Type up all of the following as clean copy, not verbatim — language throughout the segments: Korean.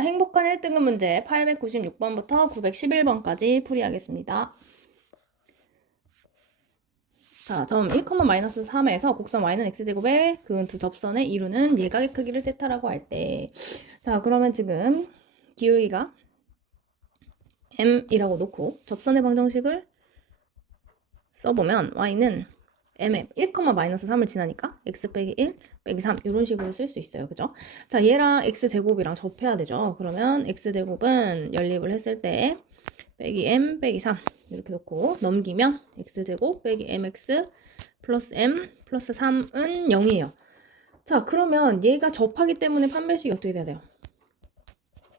행복한 1등급 문제 896번부터 911번까지 풀이하겠습니다. 자, 점 1,-3에서 곡선 y는 x제곱에 그은 두 접선의 이루는 예각의 크기를 세타라고 할 때, 자, 그러면 지금 기울기가 m이라고 놓고 접선의 방정식을 써보면 y는 m에 1,-3을 지나니까 x 빼기 1 빼기 3 이런 식으로 쓸 수 있어요. 그죠? 자, 얘랑 x제곱이랑 접해야 되죠. 그러면 x제곱은 연립을 했을 때 빼기 m 빼기 3 이렇게 놓고 넘기면 x제곱 빼기 mx 플러스 m 플러스 3은 0이에요. 자, 그러면 얘가 접하기 때문에 판별식이 어떻게 돼야 돼요?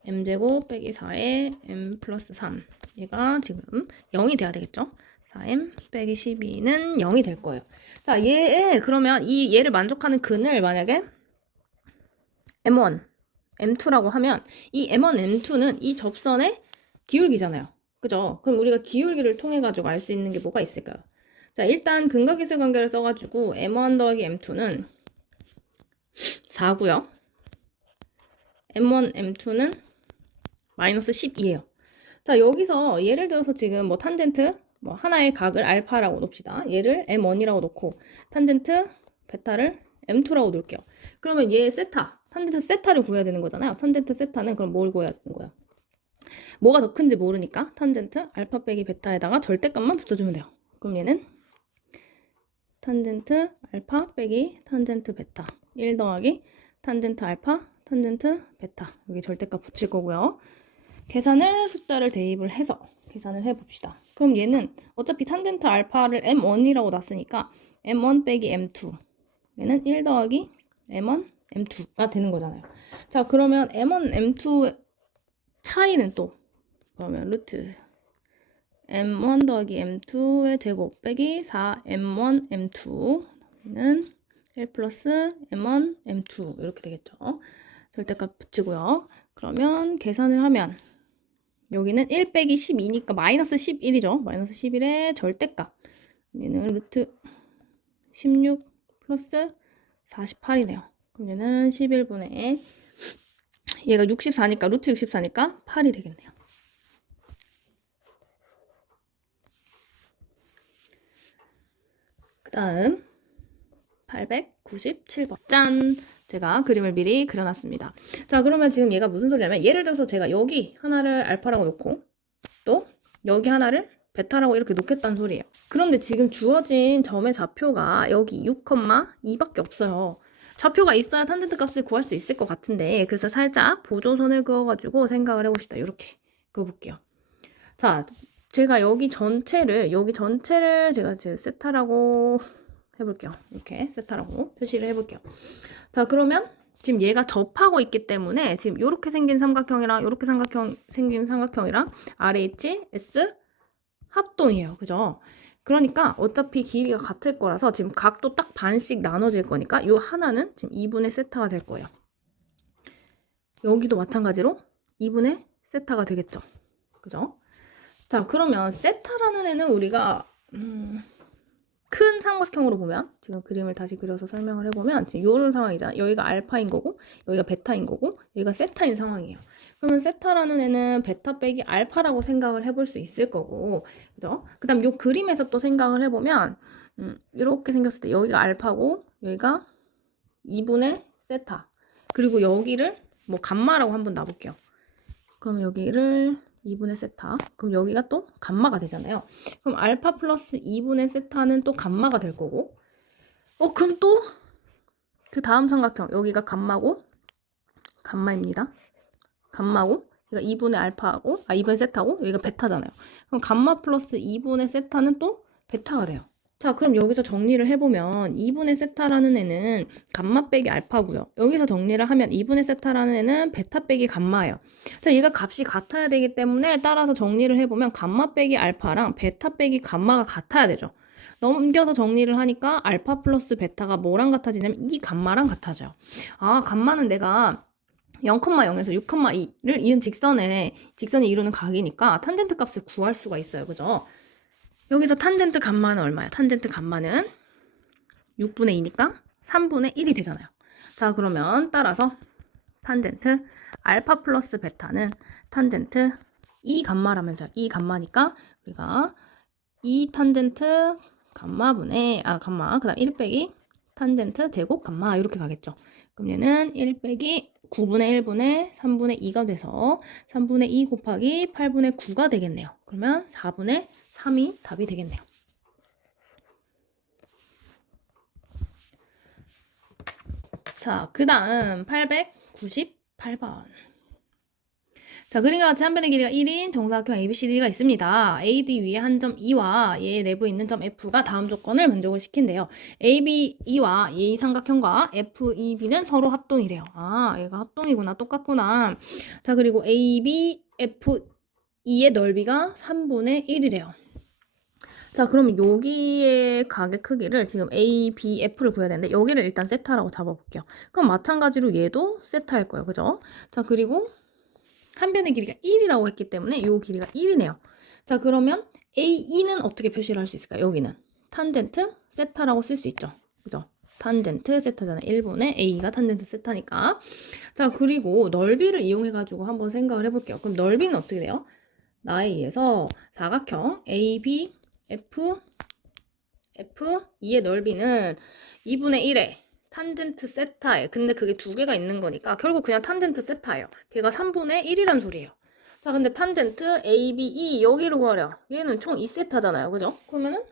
m제곱 빼기 4에 m 플러스 3 얘가 지금 0이 돼야 되겠죠? 4m 빼기 12는 0이 될 거예요. 자, 그러면 얘를 만족하는 근을 만약에 m1, m2라고 하면 이 m1, m2는 이 접선의 기울기잖아요. 그죠? 그럼 우리가 기울기를 통해 가지고 알 수 있는 게 뭐가 있을까요? 자, 일단 근각기술 관계를 써가지고 m1 더하기 m2는 4고요. m1, m2는 마이너스 12예요. 자, 여기서 예를 들어서 지금 뭐 탄젠트 뭐 하나의 각을 알파라고 놓읍시다. 얘를 m1이라고 놓고 탄젠트 베타를 m2라고 놓을게요. 그러면 얘 세타, 탄젠트 세타를 구해야 되는 거잖아요. 탄젠트 세타는 그럼 뭘 구해야 되는 거예요? 뭐가 더 큰지 모르니까 탄젠트 알파 빼기 베타에다가 절대값만 붙여주면 돼요. 그럼 얘는 탄젠트 알파 빼기 탄젠트 베타 1 더하기 탄젠트 알파 탄젠트 베타 여기 절대값 붙일 거고요. 계산을 숫자를 대입을 해서 계산을 해봅시다. 그럼 얘는 어차피 탄젠트 알파를 m1이라고 놨으니까 m1 빼기 m2 얘는 1 더하기 m1 m2가 되는 거잖아요. 자, 그러면 m1 m2 차이는 또 그러면 루트 m1 더하기 m2의 제곱 빼기 4m1 m2는 1 플러스 m1 m2 이렇게 되겠죠. 절대값 붙이고요. 그러면 계산을 하면 여기는 1 빼기 12니까 마이너스 11이죠. 마이너스 11의 절대값 얘는 루트 16 플러스 48이네요. 그럼 얘는 11분의 얘가 64니까 루트 64니까 8이 되겠네요. 그 다음 897번 짠! 제가 그림을 미리 그려놨습니다. 자, 그러면 지금 얘가 무슨 소리냐면 예를 들어서 제가 여기 하나를 알파라고 놓고 또 여기 하나를 베타라고 이렇게 놓겠다는 소리예요. 그런데 지금 주어진 점의 좌표가 여기 6,2밖에 없어요. 좌표가 있어야 탄젠트 값을 구할 수 있을 것 같은데 그래서 살짝 보조선을 그어가지고 생각을 해봅시다. 이렇게 그어볼게요. 자, 제가 여기 전체를 제가 세타라고 해볼게요. 이렇게 세타라고 표시를 해볼게요. 자, 그러면 지금 얘가 접하고 있기 때문에 지금 이렇게 생긴 삼각형이랑 이렇게 생긴 삼각형이랑 RHS 합동이에요. 그죠? 그러니까 어차피 길이가 같을 거라서 지금 각도 딱 반씩 나눠질 거니까 이 하나는 지금 2분의 세타가 될 거예요. 여기도 마찬가지로 2분의 세타가 되겠죠. 그죠? 자, 그러면 세타라는 애는 우리가 큰 삼각형으로 보면 지금 그림을 다시 그려서 설명을 해보면 지금 이런 상황이잖아. 여기가 알파인 거고 여기가 베타인 거고 여기가 세타인 상황이에요. 그러면 세타라는 애는 베타 빼기 알파라고 생각을 해볼 수 있을 거고, 그죠? 그 다음 이 그림에서 또 생각을 해보면 이렇게 생겼을 때 여기가 알파고 여기가 2분의 세타 그리고 여기를 뭐 감마라고 한번 놔볼게요. 그럼 여기를 2분의 세타. 그럼 여기가 또 감마가 되잖아요. 그럼 알파 플러스 2분의 세타는 또 감마가 될 거고. 그럼 또 그 다음 삼각형. 여기가 감마고, 감마입니다. 감마고, 여기가 2분의 알파하고, 2분의 세타고, 여기가 베타잖아요. 그럼 감마 플러스 2분의 세타는 또 베타가 돼요. 자, 그럼 여기서 정리를 해보면 2분의 세타라는 애는 감마 빼기 알파고요. 여기서 정리를 하면 2분의 세타라는 애는 베타 빼기 감마예요. 자, 얘가 값이 같아야 되기 때문에 따라서 정리를 해보면 감마 빼기 알파랑 베타 빼기 감마가 같아야 되죠. 넘겨서 정리를 하니까 알파 플러스 베타가 뭐랑 같아지냐면 이 감마랑 같아져요. 아, 감마는 내가 0,0에서 6,2를 이은 직선이 이루는 각이니까 탄젠트 값을 구할 수가 있어요. 그죠? 여기서 탄젠트 감마는 얼마야? 탄젠트 감마는 6분의 2니까 3분의 1이 되잖아요. 자, 그러면 따라서 탄젠트 알파 플러스 베타는 탄젠트 2 감마라면서요. 2 감마니까 우리가 2 탄젠트 감마분의 감마 그 다음 1 빼기 탄젠트 제곱 감마 이렇게 가겠죠. 그럼 얘는 1 빼기 9분의 1분의 3분의 2가 돼서 3분의 2 곱하기 8분의 9가 되겠네요. 그러면 4분의 3이 답이 되겠네요. 자, 그 다음 898번. 자, 그림과 같이 한 변의 길이가 1인 정사각형 ABCD가 있습니다. AD 위에 한 점 E와 얘 내부에 있는 점 F가 다음 조건을 만족을 시킨대요. ABE와 이 삼각형과 FEB는 서로 합동이래요. 아, 얘가 합동이구나. 똑같구나. 자, 그리고 ABFE의 넓이가 3분의 1이래요. 자, 그러면 여기의 각의 크기를 지금 A, B, F를 구해야 되는데 여기를 일단 세타라고 잡아볼게요. 그럼 마찬가지로 얘도 세타일 거예요. 그죠? 자, 그리고 한 변의 길이가 1이라고 했기 때문에 이 길이가 1이네요. 자, 그러면 AE는 어떻게 표시를 할 수 있을까요? 여기는 탄젠트 세타라고 쓸 수 있죠. 그죠? 탄젠트 세타잖아요. 1분의 A가 탄젠트 세타니까. 자, 그리고 넓이를 이용해가지고 한번 생각을 해볼게요. 그럼 넓이는 어떻게 돼요? 나에 의해서 사각형 AB, F2의 넓이는 2분의 1에 탄젠트 세타에 근데 그게 두 개가 있는 거니까 결국 그냥 탄젠트 세타예요. 걔가 3분의 1이란 소리예요. 자, 근데 탄젠트 ABE 여기를 구하려. 얘는 총 2세타잖아요. 그죠? 그러면은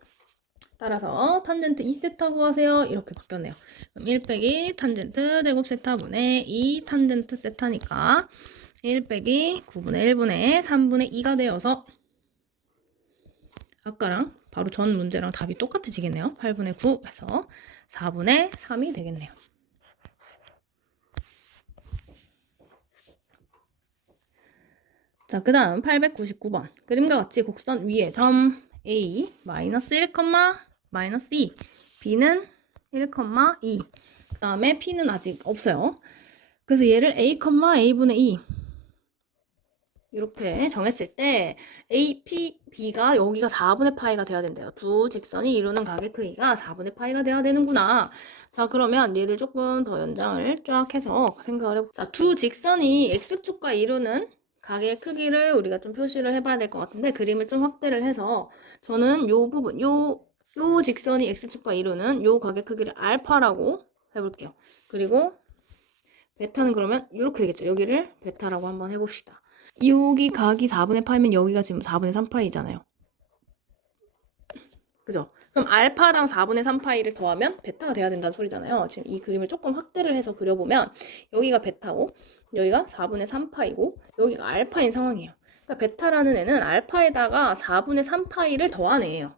따라서 탄젠트 2세타 구하세요. 이렇게 바뀌었네요. 그럼 1 빼기 탄젠트 제곱 세타분의 2 탄젠트 세타니까 1 빼기 9분의 1분의 3분의 2가 되어서 아까랑 바로 전 문제랑 답이 똑같아지겠네요. 8분의 9 해서 4분의 3이 되겠네요. 자, 그 다음 899번. 그림과 같이 곡선 위에 점 A 마이너스 1, 마이너스 2, B는 1, 2. 그 다음에 P는 아직 없어요. 그래서 얘를 A, A분의 2 이렇게 정했을 때 A, P, B가 여기가 4분의 파이가 돼야 된대요. 두 직선이 이루는 각의 크기가 4분의 파이가 돼야 되는구나. 자, 그러면 얘를 조금 더 연장을 쫙 해서 생각을 해볼게요. 자, 두 직선이 X축과 이루는 각의 크기를 우리가 좀 표시를 해봐야 될 것 같은데 그림을 좀 확대를 해서 저는 요 부분, 요 직선이 X축과 이루는 요 각의 크기를 알파라고 해볼게요. 그리고 베타는 그러면 이렇게 되겠죠. 여기를 베타라고 한번 해봅시다. 여기 각이 4분의 파이면 여기가 지금 4분의 3파이잖아요. 그죠? 그럼 알파랑 4분의 3파이를 더하면 베타가 돼야 된다는 소리잖아요. 지금 이 그림을 조금 확대를 해서 그려보면 여기가 베타고 여기가 4분의 3파이고 여기가 알파인 상황이에요. 그러니까 베타라는 애는 알파에다가 4분의 3파이를 더한 애예요.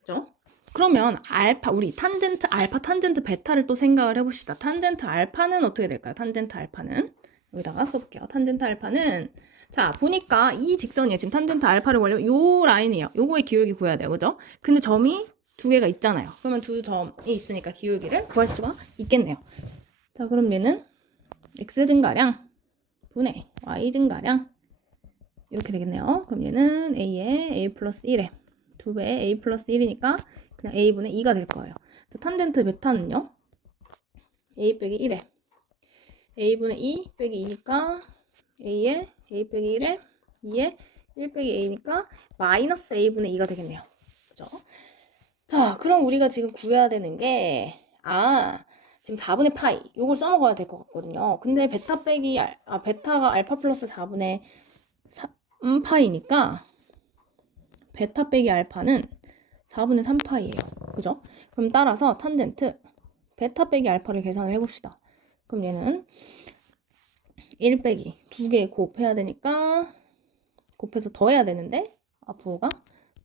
그죠? 그러면 알파, 우리 탄젠트 알파, 탄젠트 베타를 또 생각을 해봅시다. 탄젠트 알파는 어떻게 될까요? 탄젠트 알파는 여기다가 써볼게요. 탄젠트 알파는 자, 보니까 이 직선이에요. 지금 탄젠트 알파를 구하려면 요 라인이에요. 요거의 기울기 구해야 돼요. 그죠? 근데 점이 두 개가 있잖아요. 그러면 두 점이 있으니까 기울기를 구할 수가 있겠네요. 자, 그럼 얘는 x 증가량 분의 y 증가량 이렇게 되겠네요. 그럼 얘는 a에 a 플러스 1에 2배에 a 플러스 1이니까 그냥 a분의 2가 될 거예요. 탄젠트 베타는요. a 빼기 1에 a분의 2 빼기 2니까 a에 a 빼기 1에 2에 1 빼기 a니까 마이너스 a분의 2가 되겠네요. 그죠? 자, 그럼 우리가 지금 구해야 되는 게 지금 4분의 파이 요걸 써먹어야 될 것 같거든요. 근데 베타 빼기 베타가 알파 플러스 4분의 3파이니까 베타 빼기 알파는 4분의 3파이예요. 그죠? 그럼 따라서 탄젠트 베타 빼기 알파를 계산을 해봅시다. 그럼 얘는 1 빼기 2개 곱해야 되니까 곱해서 더해야 되는데 부호가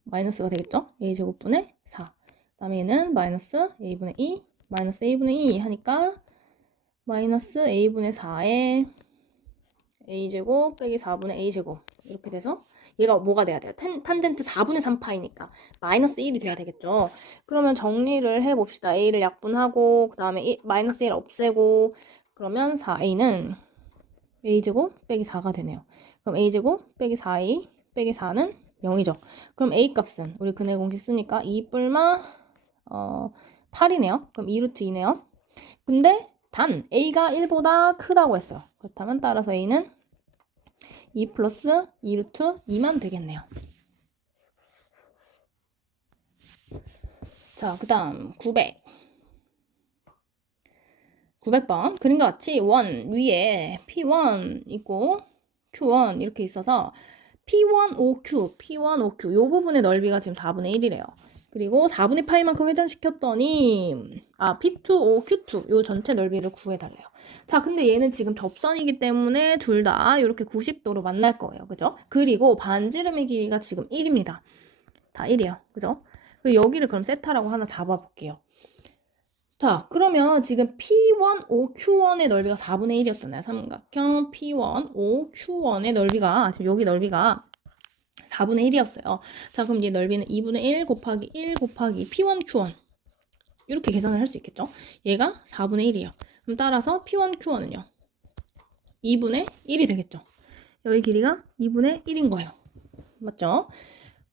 마이너스가 되겠죠? a제곱분의 4. 그 다음에 얘는 마이너스 a분의 2 마이너스 a분의 2 하니까 마이너스 a분의 4에 a제곱 빼기 4분의 a제곱 이렇게 돼서 얘가 뭐가 돼야 돼요? 탄젠트 4분의 3파이니까 마이너스 1이 돼야 되겠죠. 그러면 정리를 해봅시다. a를 약분하고 그 다음에 마이너스 1 없애고 그러면 4a는 a제곱 빼기 4가 되네요. 그럼 a제곱 빼기 4a 빼기 4는 0이죠. 그럼 a 값은 우리 근해 공식 쓰니까 2 뿔마 8이네요. 그럼 2루트 2네요. 근데 단 a가 1보다 크다고 했어요. 그렇다면 따라서 a는 2 플러스 2 루트 2만 되겠네요. 자, 그 다음 900번 그림과 같이 1 위에 P1 있고 Q1 이렇게 있어서 P1OQ, P1OQ 요 부분의 넓이가 지금 4분의 1이래요. 그리고 4분의 파이만큼 회전시켰더니 P2OQ2 요 전체 넓이를 구해달래요. 자, 근데 얘는 지금 접선이기 때문에 둘 다 이렇게 90도로 만날 거예요. 그죠? 그리고 반지름의 길이가 지금 1입니다. 다 1이에요. 그죠? 여기를 그럼 세타라고 하나 잡아볼게요. 자, 그러면 지금 P1OQ1의 넓이가 4분의 1이었잖아요. 삼각형 P1OQ1의 넓이가, 지금 여기 넓이가 4분의 1이었어요. 자, 그럼 얘 넓이는 2분의 1 곱하기 1 곱하기 P1Q1. 이렇게 계산을 할 수 있겠죠? 얘가 4분의 1이에요. 그럼 따라서 P1Q1은요? 2분의 1이 되겠죠? 여기 길이가 2분의 1인 거예요. 맞죠?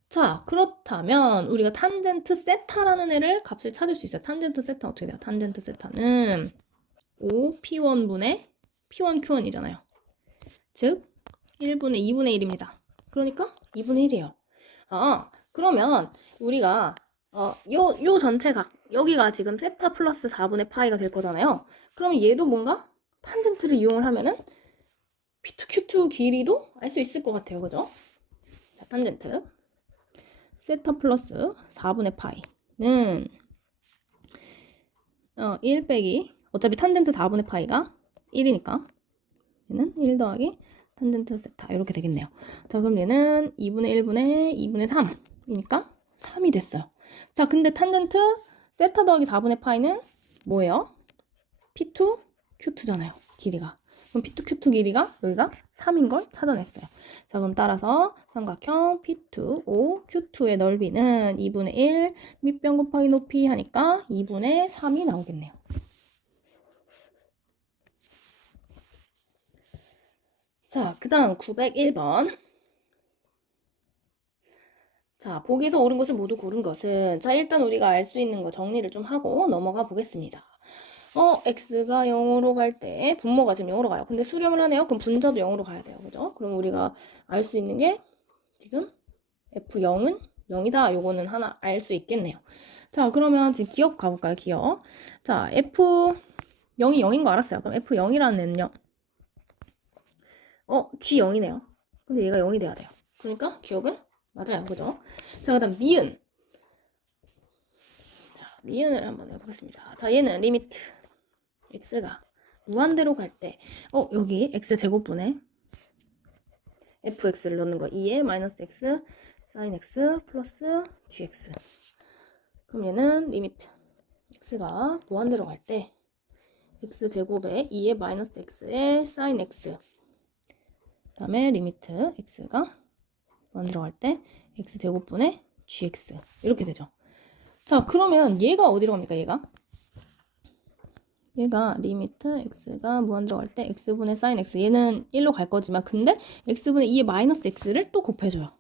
자, 그렇다면 우리가 탄젠트 세타라는 애를 값을 찾을 수 있어요. 탄젠트 세타 어떻게 돼요? 탄젠트 세타는 5P1분의 P1Q1이잖아요. 즉 1분의 2분의 1입니다. 그러니까 2분의 1이에요. 그러면 우리가 요 전체 각 여기가 지금 세타 플러스 4분의 파이가 될 거잖아요. 그럼 얘도 뭔가 탄젠트를 이용을 하면은 P2Q2 길이도 알 수 있을 것 같아요. 그죠? 자, 탄젠트 세타 플러스 4분의 파이는 1 빼기 어차피 탄젠트 4분의 파이가 1이니까 얘는 1 더하기 탄젠트 세타 이렇게 되겠네요. 자, 그럼 얘는 2분의 1분의 2분의 3이니까 3이 됐어요. 자, 근데 탄젠트 세타 더하기 4분의 파이는 뭐예요? P2, Q2잖아요. 길이가. 그럼 P2, Q2 길이가 여기가 3인 걸 찾아냈어요. 자, 그럼 따라서 삼각형 P2, O, Q2의 넓이는 2분의 1 밑변 곱하기 높이 하니까 2분의 3이 나오겠네요. 자, 그 다음 901번. 자, 보기에서 옳은 것을 모두 고른 것은, 자, 일단 우리가 알 수 있는 거 정리를 좀 하고 넘어가 보겠습니다. x가 0으로 갈 때 분모가 지금 0으로 가요. 근데 수렴을 하네요. 그럼 분자도 0으로 가야 돼요. 그죠? 그럼 우리가 알 수 있는 게 지금 f0은 0이다. 요거는 하나 알 수 있겠네요. 자, 그러면 지금 기억 가볼까요? 기억. 자, f0이 0인 거 알았어요. 그럼 f0이라는 애는요. g0이네요. 근데 얘가 0이 돼야 돼요. 그러니까 기억은 맞아요. 그죠? 자, 그 다음 니은. 자, 니은을 한번 해보겠습니다. 자, 얘는 리미트 x가 무한대로 갈 때 여기 x제곱분에 fx를 넣는 거 2에 마이너스 x sin x 플러스 gx. 그럼 얘는 리미트 x가 무한대로 갈 때 x제곱에 2에 마이너스 x에 sin x 그 다음에 리미트 x가 무한대로 갈 때 x제곱분에 gx 이렇게 되죠. 자, 그러면 얘가 어디로 갑니까? 얘가 리미트 x가 무한대로 갈 때 x분의 sin x 얘는 1로 갈 거지만 근데 x분의 2의 마이너스 x를 또 곱해줘요.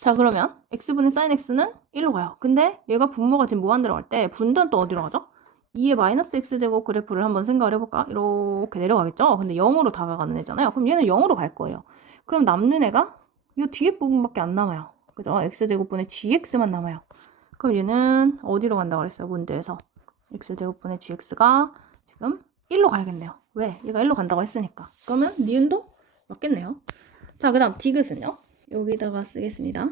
자, 그러면 x분의 sin x는 1로 가요. 근데 얘가 분모가 지금 무한대로 갈 때 분자는 또 어디로 가죠? 2의 마이너스 x제곱 그래프를 한번 생각을 해볼까? 이렇게 내려가겠죠? 근데 0으로 다가가는 애잖아요. 그럼 얘는 0으로 갈 거예요. 그럼 남는 애가 이 뒤에 부분밖에 안 남아요. 그죠? x제곱분의 gx만 남아요. 그럼 얘는 어디로 간다고 그랬어요? 문제에서 x제곱분의 gx가 지금 1로 가야겠네요. 왜? 얘가 1로 간다고 했으니까. 그러면 니은도 맞겠네요. 자, 그 다음 디귿은요. 여기다가 쓰겠습니다.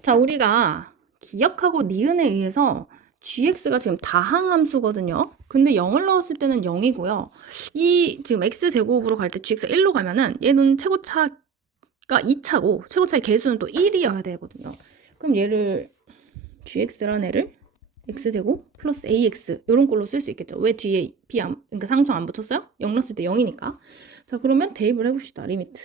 자, 우리가 기억하고 니은에 의해서 gx가 지금 다항함수거든요. 근데 0을 넣었을 때는 0이고요. 이 지금 x제곱으로 갈 때 gx가 1로 가면은 얘는 최고차가 2차고 최고차의 개수는 또 1이어야 되거든요. 그럼 얘를 gx라는 애를 x제곱 플러스 ax 이런 걸로 쓸 수 있겠죠. 왜 뒤에 b 그러니까 상수 안 붙였어요? 0 넣었을 때 0이니까. 자, 그러면 대입을 해봅시다. 리미트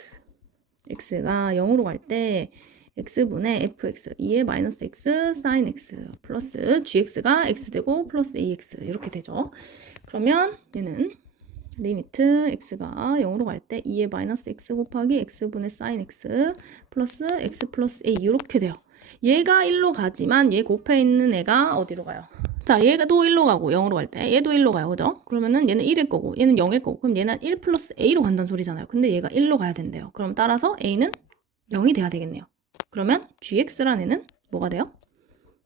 x가 0으로 갈 때 x분의 fx 2의 마이너스 x sin x 플러스 gx가 x제곱 플러스 ax 이렇게 되죠. 그러면 얘는 리미트 x가 0으로 갈 때 2의 마이너스 x 곱하기 x분의 sin x 플러스 x 플러스 a 이렇게 돼요. 얘가 1로 가지만 얘 곱해 있는 애가 어디로 가요? 자, 자, 얘가 또 1로 가고 0으로 갈 때 얘도 1로 가요. 그죠? 그러면은 얘는 1일 거고 얘는 0일 거고 그럼 얘는 1 플러스 a로 간다는 소리잖아요. 근데 얘가 1로 가야 된대요. 그럼 따라서 a는 0이 돼야 되겠네요. 그러면 gx라는 애는 뭐가 돼요?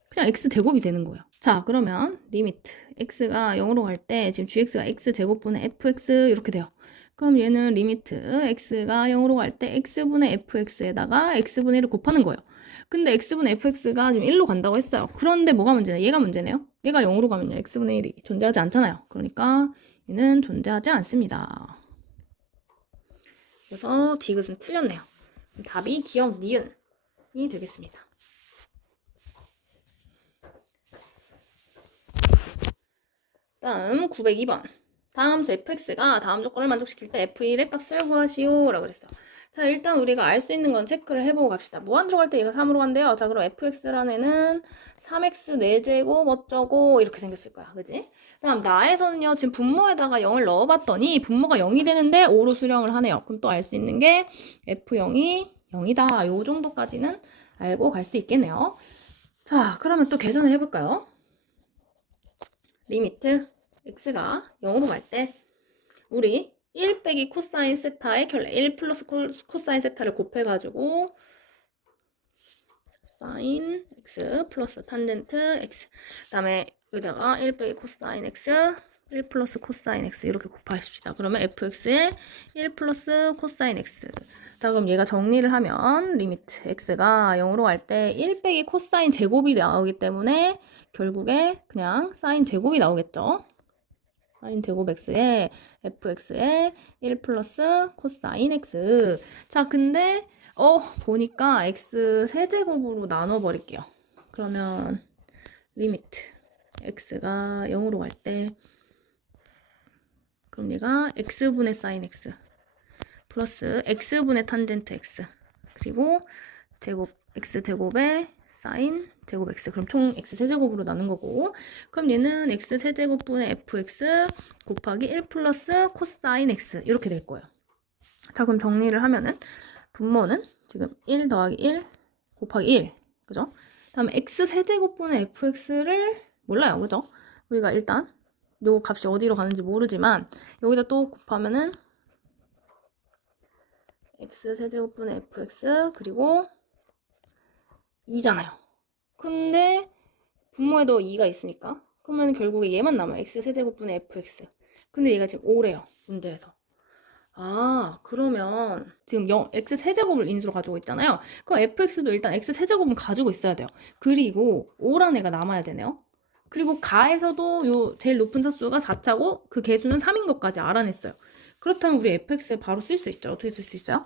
그냥 x제곱이 되는 거예요. 자, 그러면 리미트 x가 0으로 갈 때 지금 gx가 x제곱분의 fx 이렇게 돼요. 그럼 얘는 리미트 x가 0으로 갈 때 x분의 fx에다가 x분의 1을 곱하는 거예요. 근데 x분의 fx가 지금 1로 간다고 했어요. 그런데 뭐가 문제냐? 얘가 문제네요. 얘가 0으로 가면요. x분의 1이 존재하지 않잖아요. 그러니까 얘는 존재하지 않습니다. 그래서 디귿은 틀렸네요. 답이 기억 니은이 되겠습니다. 다음 902번. 다음 수 fx가 다음 조건을 만족시킬 때 f1의 값을 구하시오 라고 그랬어요. 자, 일단 우리가 알 수 있는 건 체크를 해보고 갑시다. 무한 들어갈 때 얘가 3으로 간대요. 자, 그럼 fx라는 애는 3x 4제곱 어쩌고 이렇게 생겼을 거야. 그지? 다음 나에서는요. 지금 분모에다가 0을 넣어봤더니 분모가 0이 되는데 5로 수령을 하네요. 그럼 또 알 수 있는 게 f0이 0이다. 요 정도까지는 알고 갈 수 있겠네요. 자, 그러면 또 계산을 해볼까요? 리미트 x가 0으로 갈 때 우리 1 빼기 코사인 세타의 결례 1 플러스 코사인 세타를 곱해가지고 사인 x 플러스 탄젠트 x 그 다음에 여기다가 1 빼기 코사인 x 1 플러스 코사인 x 이렇게 곱하십시다. 그러면 fx에 1 플러스 코사인 x. 자, 그럼 얘가 정리를 하면 리미트 x가 0으로 갈 때 1 빼기 코사인 제곱이 나오기 때문에 결국에 그냥 사인 제곱이 나오겠죠. 사인 제곱 x에 fx에 1 플러스 코사인 x. 자, 근데 보니까 x 세제곱으로 나눠 버릴게요. 그러면 리미트 x가 0으로 갈 때 그럼 얘가 x분의 사인 x 플러스 x분의 탄젠트 x 그리고 제곱 x제곱에 사인 제곱 x 그럼 총 x세제곱으로 나눈 거고 그럼 얘는 x세제곱분의 fx 곱하기 1 플러스 코사인 x 이렇게 될 거예요. 자, 그럼 정리를 하면은 분모는 지금 1 더하기 1 곱하기 1 그죠? 다음에 x세제곱분의 fx를 몰라요. 그죠? 우리가 일단 요 값이 어디로 가는지 모르지만 여기다 또 곱하면은 x세제곱분의 fx 그리고 2잖아요. 근데 분모에도 2가 있으니까 그러면 결국에 얘만 남아요. x세제곱분의 fx. 근데 얘가 지금 5래요. 문제에서. 아, 그러면 지금 x세제곱을 인수로 가지고 있잖아요. 그럼 fx도 일단 x세제곱은 가지고 있어야 돼요. 그리고 5란 애가 남아야 되네요. 그리고 가에서도 요 제일 높은 차수가 4차고 그 개수는 3인 것까지 알아냈어요. 그렇다면 우리 fx 바로 쓸 수 있죠. 어떻게 쓸 수 있어요?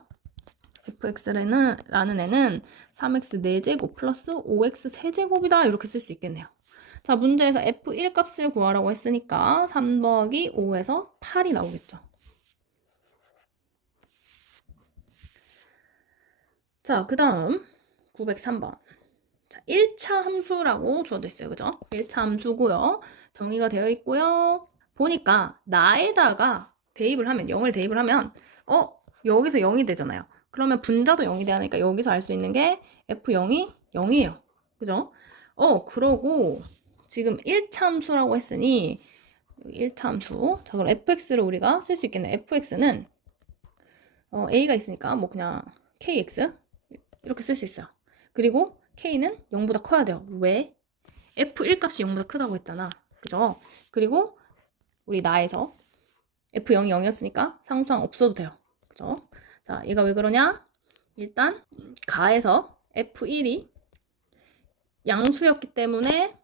fx라는 애는 3x 4제곱 플러스 5x 세제곱이다 이렇게 쓸 수 있겠네요. 자, 문제에서 f1 값을 구하라고 했으니까 3 더하기 5에서 8이 나오겠죠. 자, 그 다음 903번. 자, 1차 함수라고 주어져 있어요. 그죠? 1차 함수고요. 정의가 되어 있고요. 보니까 나에다가 대입을 하면 0을 대입을 하면 여기서 0이 되잖아요. 그러면 분자도 0이 돼야 하니까 여기서 알 수 있는 게 f0이 0이에요. 그죠? 그러고 지금 1차 함수라고 했으니 1차 함수. 자, 그럼 fx를 우리가 쓸 수 있겠네요. fx는 a가 있으니까 뭐 그냥 kx 이렇게 쓸 수 있어요. 그리고 k는 0보다 커야 돼요. 왜? f1 값이 0보다 크다고 했잖아. 그죠? 그리고 우리 나에서 f0이 0이었으니까 상수항 없어도 돼요. 그죠? 자, 얘가 왜 그러냐? 일단 가에서 f1이 양수였기 때문에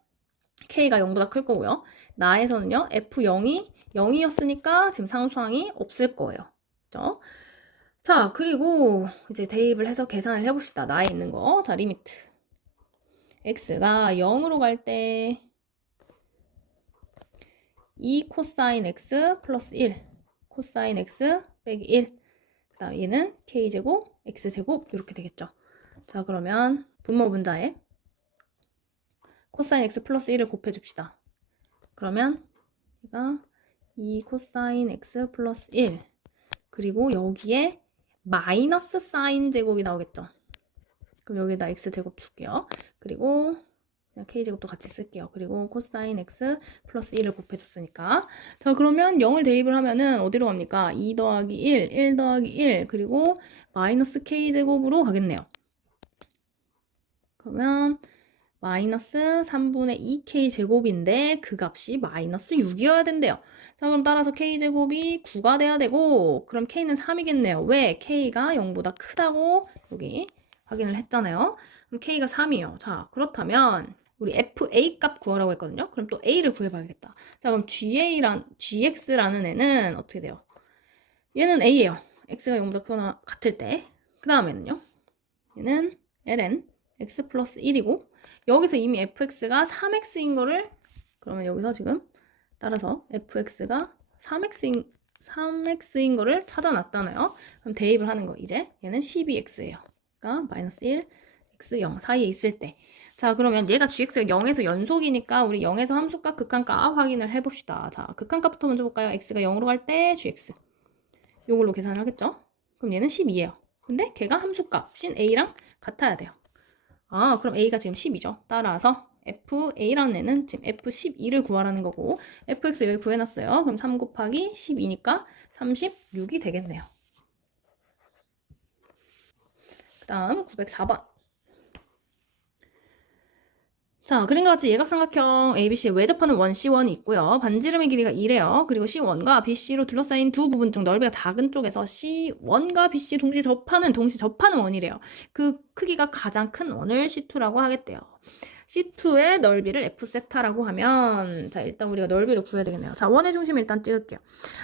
k가 0보다 클 거고요. 나에서는요. f0이 0이었으니까 지금 상수항이 없을 거예요. 그죠? 자, 그리고 이제 대입을 해서 계산을 해봅시다. 나에 있는 거. 자, 리미트. x가 0으로 갈 때 2 코사인 x 플러스 1 코사인 x 빼기 1 그 다음 얘는 k제곱 x제곱 이렇게 되겠죠. 자, 그러면 분모 분자에 코사인 x 플러스 1을 곱해줍시다. 그러면 얘가 2 코사인 x 플러스 1 그리고 여기에 마이너스 사인 제곱이 나오겠죠. 그럼 여기다 x제곱 줄게요. 그리고 그냥 k제곱도 같이 쓸게요. 그리고 코사인 x 플러스 1을 곱해줬으니까. 자, 그러면 0을 대입을 하면은 어디로 갑니까? 2 더하기 1, 1 더하기 1, 그리고 마이너스 k제곱으로 가겠네요. 그러면 마이너스 3분의 2k 제곱인데 그 값이 마이너스 6이어야 된대요. 자, 그럼 따라서 k제곱이 9가 돼야 되고, 그럼 k는 3이겠네요. 왜? k가 0보다 크다고 여기 확인을 했잖아요. 그럼 k가 3이에요. 자, 그렇다면 우리 fa 값 구하라고 했거든요. 그럼 또 a를 구해봐야겠다. 자, 그럼 gx라는 애는 어떻게 돼요? 얘는 a예요. x가 0보다 크거나 같을 때. 그 다음에는요. 얘는 ln x 플러스 1이고, 여기서 이미 fx가 3x인 거를, 그러면 여기서 지금 따라서 fx가 3x인 거를 찾아놨잖아요. 그럼 대입을 하는 거, 이제 얘는 12x예요. 그러니까 마이너스 1, x 0 사이에 있을 때. 자, 그러면 얘가 gx가 0에서 연속이니까 우리 0에서 함수값 극한값 확인을 해봅시다. 자, 극한값부터 먼저 볼까요? x가 0으로 갈 때 gx. 요걸로 계산을 하겠죠? 그럼 얘는 12예요. 근데 걔가 함수값인 a랑 같아야 돼요. 아, 그럼 a가 지금 10이죠. 따라서 fa라는 애는 지금 f12를 구하라는 거고, fx 여기 구해놨어요. 그럼 3 곱하기 12니까 36이 되겠네요. 그 다음 904번. 자, 그림과 같이 예각삼각형 ABC에 외접하는 원 C1이 있고요. 반지름의 길이가 2래요. 그리고 C1과 BC로 둘러싸인 두 부분 중 넓이가 작은 쪽에서 C1과 BC 동시 접하는 원이래요. 그 크기가 가장 큰 원을 C2라고 하겠대요. C2의 넓이를 F세타라고 하면, 자, 일단 우리가 넓이를 구해야 되겠네요. 자, 원의 중심 일단 찍을게요.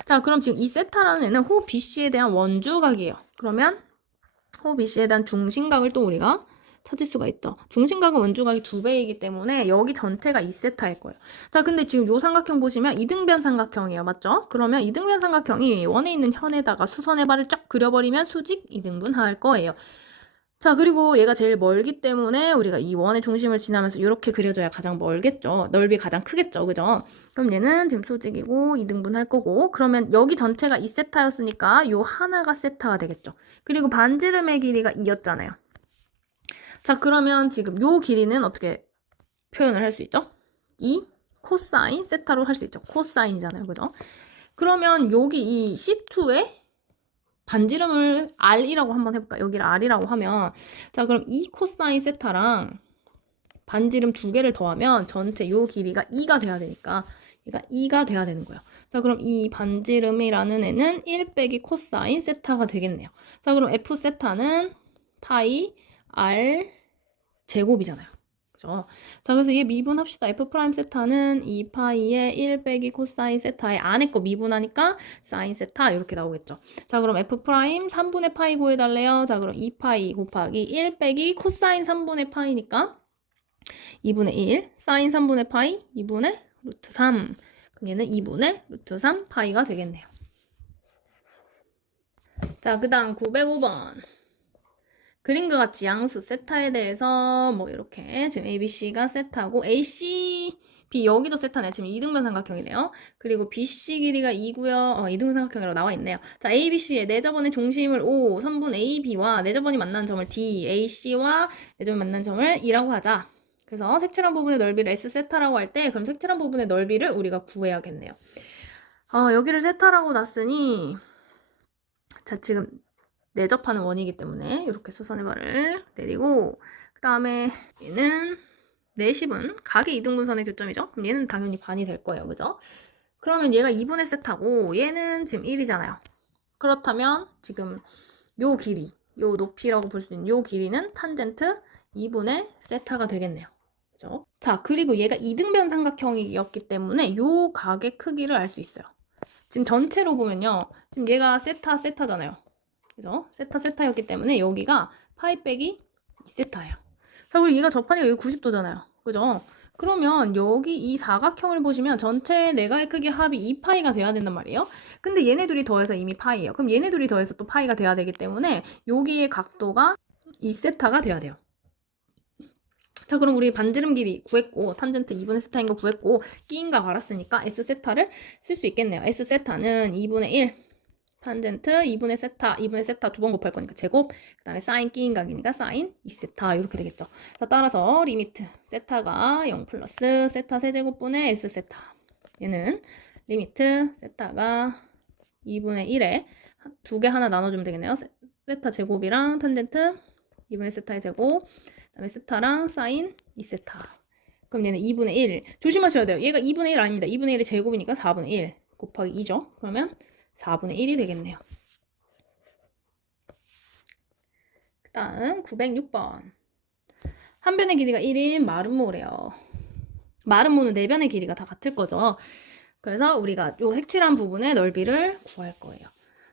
자, 그럼 지금 이 세타라는 애는 호 BC에 대한 원주각이에요. 그러면 호 BC에 대한 중심각을 또 우리가 찾을 수가 있죠. 중심각은 원주각이 2배이기 때문에 여기 전체가 2세타일 거예요. 자, 근데 지금 요 삼각형 보시면 이등변 삼각형이에요. 맞죠? 그러면 이등변 삼각형이 원에 있는 현에다가 수선의 발을 쫙 그려버리면 수직 이등분할 거예요. 자, 그리고 얘가 제일 멀기 때문에 우리가 이 원의 중심을 지나면서 이렇게 그려줘야 가장 멀겠죠. 넓이 가장 크겠죠. 그죠? 그럼 얘는 지금 수직이고 2등분 할 거고, 그러면 여기 전체가 2세타였으니까 요 하나가 세타가 되겠죠. 그리고 반지름의 길이가 2였잖아요. 자, 그러면 지금 요 길이는 어떻게 표현을 할 수 있죠? 2 코사인 세타로 할 수 있죠. 코사인이잖아요. 그죠? 그러면 여기 이 C2의 반지름을 R이라고 한번 해볼까? 여기를 R이라고 하면, 자, 그럼 2 코사인 세타랑 반지름 2개를 더하면 전체 요 길이가 2가 돼야 되니까 얘가 2가 돼야 되는 거예요. 자, 그럼 이 반지름이라는 애는 1 빼기 코사인 세타가 되겠네요. 자, 그럼 F 세타는 파이 R 제곱이잖아요. 그죠? 자, 그래서 얘 미분합시다. F 프라임 세타는 2파이의 1 빼기 코사인 세타의 안에 거 미분하니까 사인 세타 이렇게 나오겠죠. 자, 그럼 F 프라임 3분의 파이 구해달래요. 자, 그럼 2파이 곱하기 1 빼기 코사인 3분의 파이니까 2분의 1, 사인 3분의 파이, 2분의 루트 3. 그럼 얘는 2분의 루트 3 파이가 되겠네요. 자, 그 다음 905번. 그림과 같이 양수 세타에 대해서 뭐 이렇게 지금 ABC가 세타고 AC, B 여기도 세타네요. 지금 이등변 삼각형이네요. 그리고 BC 길이가 2고요. 이등변 삼각형이라고 나와 있네요. 자, ABC의 내접원의 중심을 O, 선분 AB와 내접원이 만나는 점을 D, AC와 내접원이 만나는 점을 E라고 하자. 그래서 색칠한 부분의 넓이를 S 세타라고 할 때 그럼 색칠한 부분의 넓이를 우리가 구해야겠네요. 여기를 세타라고 놨으니 자, 지금 내접하는 원이기 때문에 이렇게 수선의 발을 내리고, 그 다음에 얘는 내십은 각의 2등분선의 교점이죠. 그럼 얘는 당연히 반이 될 거예요. 그죠? 그러면 얘가 2분의 세타고 얘는 지금 1이잖아요. 그렇다면 지금 요 길이, 요 높이라고 볼 수 있는 요 길이는 탄젠트 2분의 세타가 되겠네요. 그죠? 자, 그리고 얘가 2등변 삼각형이었기 때문에 요 각의 크기를 알 수 있어요. 지금 전체로 보면요. 지금 얘가 세타잖아요. 그죠? 세타였기 때문에 여기가 파이 빼기 2세타예요. 자, 그리고 얘가 접하니까 여기 90도잖아요. 그죠? 그러면 여기 이 사각형을 보시면 전체 네가의 크기 합이 2파이가 돼야 된단 말이에요. 근데 얘네 둘이 더해서 이미 파이예요. 그럼 얘네 둘이 더해서 또 파이가 돼야 되기 때문에 여기의 각도가 2세타가 돼야 돼요. 자, 그럼 우리 반지름 길이 구했고 탄젠트 2분의 세타인 거 구했고 끼인 거 알았으니까 S세타를 쓸 수 있겠네요. S세타는 2분의 1 탄젠트 2분의 세타, 2분의 세타 두 번 곱할 거니까 제곱, 그 다음에 사인 끼인 각이니까 사인 2세타 이렇게 되겠죠. 자, 따라서 리미트 세타가 0 플러스 세타 세제곱분의 S세타, 얘는 리미트 세타가 2분의 1에 두 개 하나 나눠주면 되겠네요. 세타 제곱이랑 탄젠트 2분의 세타의 제곱, 그 다음에 세타랑 사인 2세타. 그럼 얘는 2분의 1. 조심하셔야 돼요. 얘가 2분의 1 아닙니다. 2분의 1의 제곱이니까 4분의 1 곱하기 2죠. 그러면 4분의 1이 되겠네요. 그 다음 906번. 한 변의 길이가 1인 마름모래요. 마름모는 네 변의 길이가 다 같을 거죠. 그래서 우리가 요 색칠한 부분의 넓이를 구할 거예요.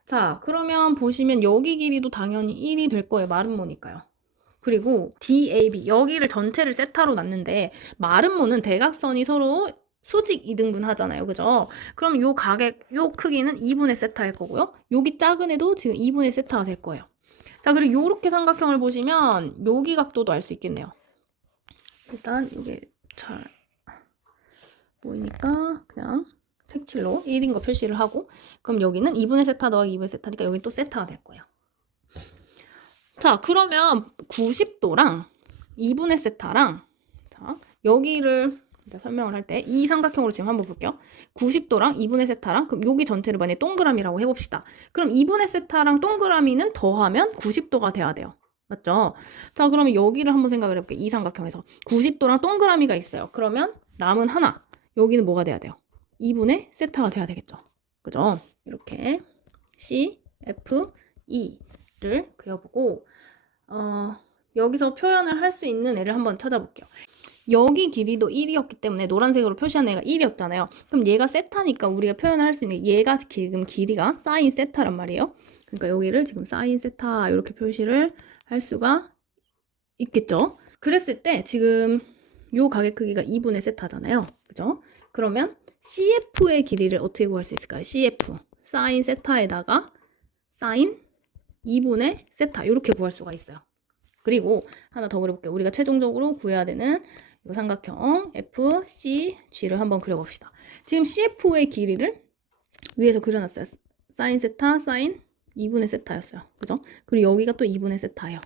자, 그러면 보시면 여기 길이도 당연히 1이 될 거예요. 마름모니까요. 그리고 DAB, 여기를 전체를 세타로 놨는데 마름모는 대각선이 서로 수직 2등분 하잖아요. 그죠? 그럼 요 가격, 요 크기는 2분의 세타일 거고요. 여기 작은 애도 지금 2분의 세타가 될 거예요. 자, 그리고 요렇게 삼각형을 보시면 여기 각도도 알 수 있겠네요. 일단 이게 잘 보이니까 그냥 색칠로 1인 거 표시를 하고, 그럼 여기는 2분의 세타 더하기 2분의 세타니까 여기 또 세타가 될 거예요. 자, 그러면 90도랑 2분의 세타랑, 자, 여기를 설명을 할 때 이 삼각형으로 지금 한번 볼게요. 90도랑 2분의 세타랑, 그럼 여기 전체를 만약에 동그라미라고 해봅시다. 그럼 2분의 세타랑 동그라미는 더하면 90도가 돼야 돼요. 맞죠? 자, 그러면 여기를 한번 생각을 해볼게요. 이 삼각형에서 90도랑 동그라미가 있어요. 그러면 남은 하나, 여기는 뭐가 돼야 돼요? 2분의 세타가 돼야 되겠죠. 그죠? 이렇게 C, F, E를 그려보고, 여기서 표현을 할 수 있는 애를 한번 찾아볼게요. 여기 길이도 1이었기 때문에 노란색으로 표시한 애가 1이었잖아요. 그럼 얘가 세타니까 우리가 표현을 할 수 있는 얘가 지금 길이가 사인 세타란 말이에요. 그러니까 여기를 지금 사인 세타 이렇게 표시를 할 수가 있겠죠. 그랬을 때 지금 요 가게 크기가 2분의 세타잖아요. 그죠? 그러면 CF의 길이를 어떻게 구할 수 있을까요? CF, 사인 세타에다가 사인 2분의 세타 이렇게 구할 수가 있어요. 그리고 하나 더 그려볼게요. 우리가 최종적으로 구해야 되는 이 삼각형 FCG를 한번 그려봅시다. 지금 CF의 길이를 위에서 그려놨어요. 사인 세타, 사인 2분의 세타였어요. 그죠? 그리고 여기가 또 2분의 세타예요.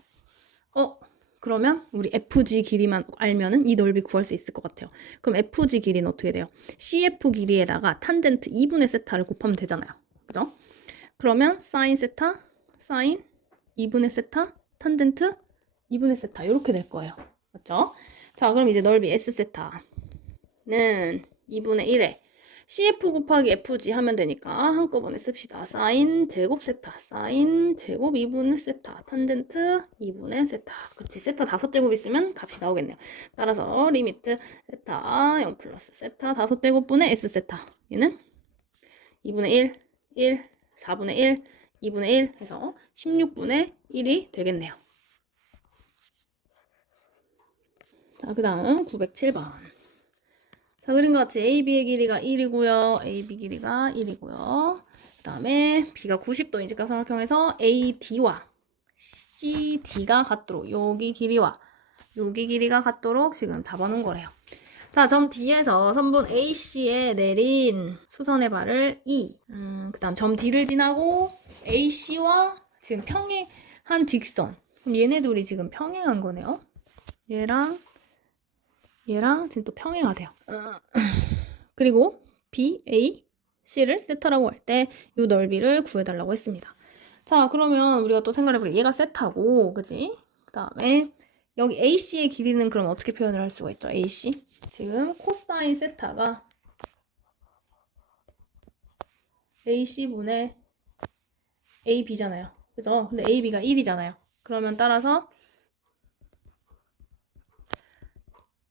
그러면 우리 FG 길이만 알면은 이 넓이 구할 수 있을 것 같아요. 그럼 FG 길이는 어떻게 돼요? CF 길이에다가 탄젠트 2분의 세타를 곱하면 되잖아요. 그죠? 그러면 사인 세타, 사인 2분의 세타, 탄젠트 2분의 세타 이렇게 될 거예요. 맞죠? 자, 그럼 이제 넓이 S세타는 2분의 1에 CF 곱하기 FG 하면 되니까 한꺼번에 씁시다. 사인 제곱 세타, 사인 제곱 2분의 세타, 탄젠트 2분의 세타. 그치, 세타 5제곱 있으면 값이 나오겠네요. 따라서 리미트 세타 0 플러스 세타 5제곱분의 S세타. 얘는 2분의 1, 1, 4분의 1, 2분의 1 해서 16분의 1이 되겠네요. 자, 그 다음 907번. 자, 그린 것 같이 AB의 길이가 1이고요. AB 길이가 1이고요. 그 다음에 B가 90도 인직각 삼각형에서 AD와 CD가 같도록 여기 길이와 여기 길이가 같도록 지금 잡아놓은 거래요. 자, 점 D에서 선분 AC에 내린 수선의 발을 E, 그 다음 점 D를 지나고 AC와 지금 평행한 직선. 그럼 얘네 둘이 지금 평행한 거네요. 얘랑 지금 또 평행하대요. 그리고 B, A, C를 세타라고 할 때 이 넓이를 구해달라고 했습니다. 자, 그러면 우리가 또 생각해볼게요. 얘가 세타고, 그지? 그 다음에 여기 AC의 길이는 그럼 어떻게 표현을 할 수가 있죠? AC? 지금 코사인 세타가 AC분의 AB잖아요. 그죠? 근데 AB가 1이잖아요. 그러면 따라서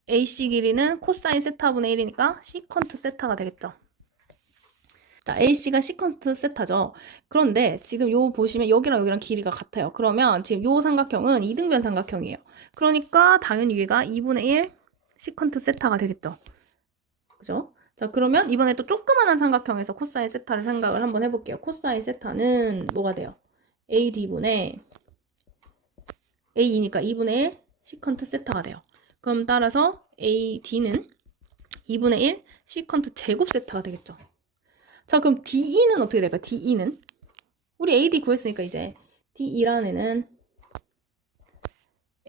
AC 길이는 코사인 세타분의 1이니까 시컨트 세타가 되겠죠. 자, AC가 시컨트 세타죠. 그런데 지금 요 보시면 여기랑 여기랑 길이가 같아요. 그러면 지금 요 삼각형은 이등변 삼각형이에요. 그러니까 당연히 얘가 2분의 1 시컨트 세타가 되겠죠. 그죠? 자, 그러면 이번에 또 조그만한 삼각형에서 코사인 세타를 생각을 한번 해볼게요. 코사인 세타는 뭐가 돼요? AD분의 A이니까 2분의 1 시컨트 세타가 돼요. 그럼 따라서 AD는 2분의 1 시컨트 제곱 세타가 되겠죠. 자, 그럼 DE는 어떻게 될까요? DE는 우리 AD 구했으니까 이제 D2라는 애는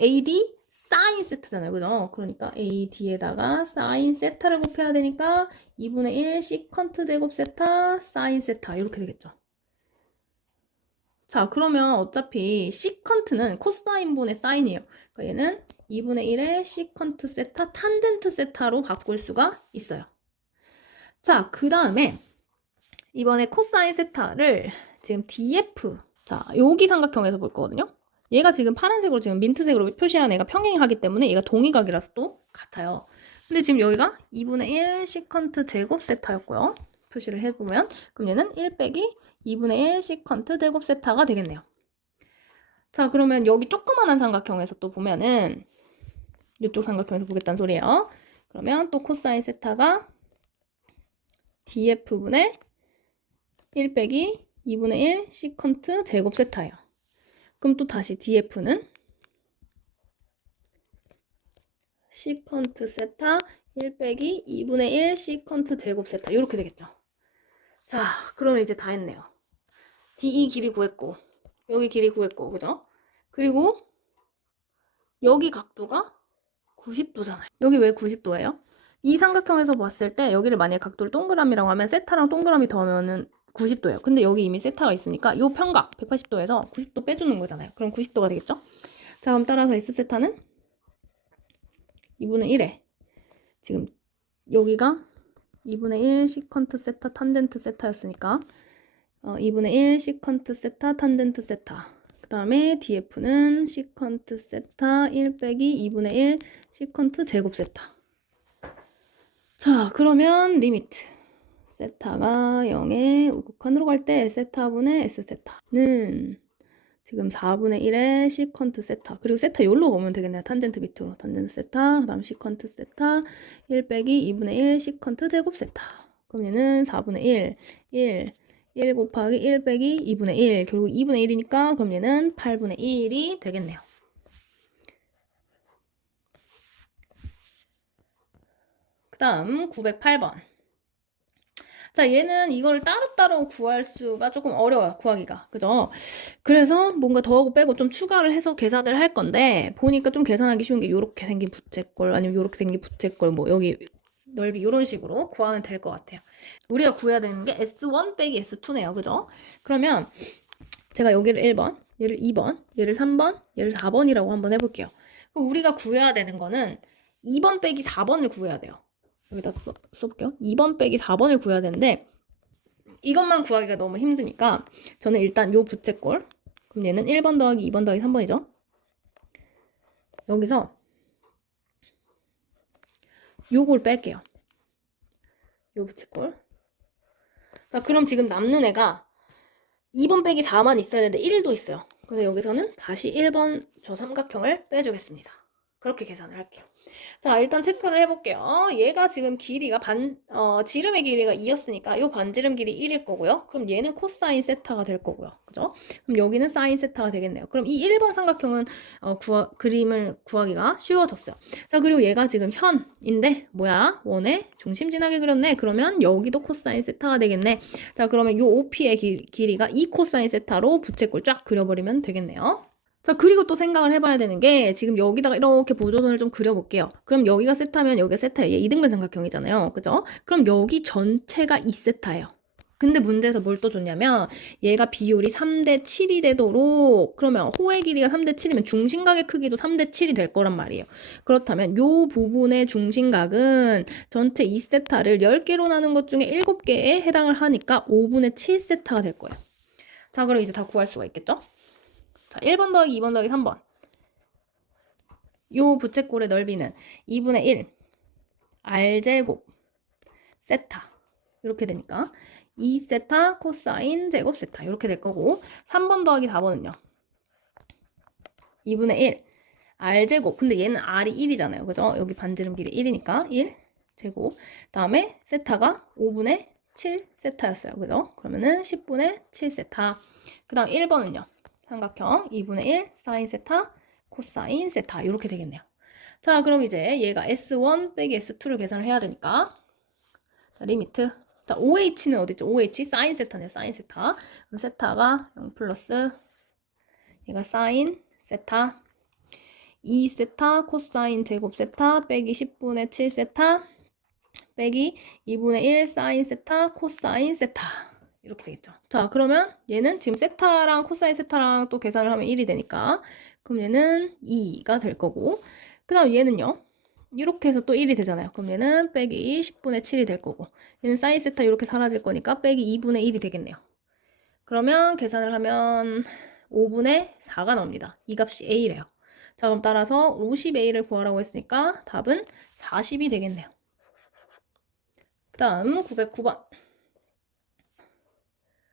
AD 사인 세타잖아요. 그죠? 그러니까 AD에다가 사인 세타를 곱해야 되니까 2분의 1 시컨트 제곱 세타 사인 세타 이렇게 되겠죠. 자, 그러면 어차피 시컨트는 코사인분의 사인이에요. 그러니까 얘는 2분의 1의 시컨트 세타 탄젠트 세타로 바꿀 수가 있어요. 자, 그 다음에 이번에 코사인 세타를 지금 DF, 자, 여기 삼각형에서 볼 거거든요. 얘가 지금 파란색으로 지금 민트색으로 표시한 애가 평행하기 때문에 얘가 동의각이라서 또 같아요. 근데 지금 여기가 2분의 1 시컨트 제곱 세타였고요. 표시를 해보면 그럼 얘는 1 빼기 2분의 1 시컨트 제곱 세타가 되겠네요. 자, 그러면 여기 조그만한 삼각형에서 또 보면은 이쪽 삼각형에서 보겠다는 소리예요. 그러면 또 코사인 세타가 df분의 1 빼기 2분의 1 시컨트 제곱 세타예요. 그럼 또 다시 df는 시컨트 세타 1 빼기 2분의 1 시컨트 제곱 세타 이렇게 되겠죠. 자, 그러면 이제 다 했네요. DE 길이 구했고 여기 길이 구했고 그죠? 그리고 여기 각도가 90도잖아요. 여기 왜 90도예요? 이 삼각형에서 봤을 때 여기를 만약에 각도를 동그라미라고 하면 세타랑 동그라미 더하면은 90도예요. 근데 여기 이미 세타가 있으니까 이 평각 180도에서 90도 빼주는 거잖아요. 그럼 90도가 되겠죠? 자, 그럼 따라서 S세타는 2분의 1에 지금 여기가 2분의 1 시컨트 세타 탄젠트 세타였으니까 2분의 1 시컨트 세타 탄젠트 세타 그 다음에 df는 시컨트 세타 1 빼기 2분의 1 시컨트 제곱 세타. 자, 그러면 리미트 세타가 0에 우극한으로 갈 때 세타분의 S세타는 지금 4분의 1의 시컨트 세타 그리고 세타 여기로 오면 되겠네요. 탄젠트 밑으로 탄젠트 세타 그 다음 시컨트 세타 1 빼기 2분의 1 시컨트 제곱 세타. 그럼 얘는 4분의 1 곱하기 1 빼기 2분의 1 결국 2분의 1이니까 그럼 얘는 8분의 1이 되겠네요. 그 다음 908번. 자, 얘는 이걸 따로따로 구할 수가 조금 어려워요. 구하기가. 그죠? 그래서 뭔가 더하고 빼고 좀 추가를 해서 계산을 할 건데 보니까 좀 계산하기 쉬운 게 이렇게 생긴 부채꼴 아니면 이렇게 생긴 부채꼴 뭐 여기 넓이 이런 식으로 구하면 될 것 같아요. 우리가 구해야 되는 게 S1 빼기 S2네요. 그죠? 그러면 제가 여기를 1번, 얘를 2번, 얘를 3번, 얘를 4번이라고 한번 해볼게요. 우리가 구해야 되는 거는 2번 빼기 4번을 구해야 돼요. 여기다 써볼게요. 2번 빼기 4번을 구해야 되는데 이것만 구하기가 너무 힘드니까 저는 일단 요 부채꼴 그럼 얘는 1번 더하기 2번 더하기 3번이죠. 여기서 요걸 뺄게요. 요 부채꼴. 자, 그럼 지금 남는 애가 2번 빼기 4만 있어야 되는데 1도 있어요. 그래서 여기서는 다시 1번 저 삼각형을 빼주겠습니다. 그렇게 계산을 할게요. 자, 일단 체크를 해볼게요. 얘가 지금 길이가 지름의 길이가 2였으니까 이 반지름 길이 1일 거고요. 그럼 얘는 코사인 세타가 될 거고요. 그죠? 그럼 여기는 사인 세타가 되겠네요. 그럼 이 1번 삼각형은 그림을 구하기가 쉬워졌어요. 자, 그리고 얘가 지금 현인데 뭐야? 원의 중심 지나게 그렸네. 그러면 여기도 코사인 세타가 되겠네. 자, 그러면 이 OP의 길이가 2 코사인 세타로 부채꼴 쫙 그려버리면 되겠네요. 자, 그리고 또 생각을 해봐야 되는 게 지금 여기다가 이렇게 보조선을 좀 그려볼게요. 그럼 여기가 세타면 여기가 세타예요. 얘 이등변 삼각형이잖아요. 그죠? 그럼 여기 전체가 2세타예요. 근데 문제에서 뭘 또 줬냐면 얘가 비율이 3대 7이 되도록 그러면 호의 길이가 3대 7이면 중심각의 크기도 3대 7이 될 거란 말이에요. 그렇다면 요 부분의 중심각은 전체 2세타를 10개로 나눈 것 중에 7개에 해당을 하니까 5분의 7세타가 될 거예요. 자, 그럼 이제 다 구할 수가 있겠죠? 자, 1번 더하기 2번 더하기 3번. 요 부채꼴의 넓이는 2분의 1 R제곱 세타 이렇게 되니까 2세타 코사인 제곱 세타 이렇게 될 거고 3번 더하기 4번은요. 2분의 1 R제곱 근데 얘는 R이 1이잖아요. 그죠? 여기 반지름 길이 1이니까 1 제곱 다음에 세타가 5분의 7 세타였어요. 그죠? 그러면은 10분의 7 세타 그 다음 1번은요. 삼각형 2분의 1 사인 세타 코사인 세타 이렇게 되겠네요. 자, 그럼 이제 얘가 S1 빼기 S2를 계산을 해야 되니까 자, 리미트 자, OH는 어딨죠? OH 사인 세타네요. 사인 세타. 그럼 세타가 0 플러스 얘가 사인 세타 2세타 코사인 제곱 세타 빼기 10분의 7 세타 빼기 2분의 1 사인 세타 코사인 세타 이렇게 되겠죠. 자, 그러면 얘는 지금 세타랑 코사인 세타랑 또 계산을 하면 1이 되니까 그럼 얘는 2가 될 거고 그 다음 얘는요. 이렇게 해서 또 1이 되잖아요. 그럼 얘는 빼기 10분의 7이 될 거고 얘는 사인 세타 이렇게 사라질 거니까 빼기 2분의 1이 되겠네요. 그러면 계산을 하면 5분의 4가 나옵니다. 이 값이 A래요. 자, 그럼 따라서 50A를 구하라고 했으니까 답은 40이 되겠네요. 그 다음 909번.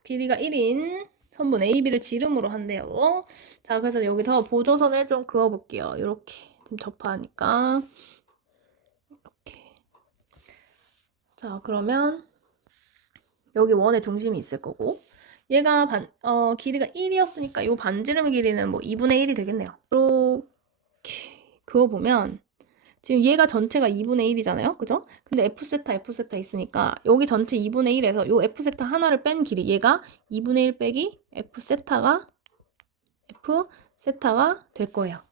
길이가 1인 선분 AB를 지름으로 한대요. 자, 그래서 여기서 보조선을 좀 그어볼게요. 이렇게 지금 접하니까 이렇게. 자, 그러면 여기 원의 중심이 있을 거고 얘가 길이가 1이었으니까 이 반지름의 길이는 뭐 2분의 1이 되겠네요. 이렇게 그어보면 지금 얘가 전체가 2분의 1이잖아요. 그죠? 근데 F세타, F세타 있으니까 여기 전체 2분의 1에서 요 F세타 하나를 뺀 길이 얘가 2분의 1 빼기 F세타가 될 거예요.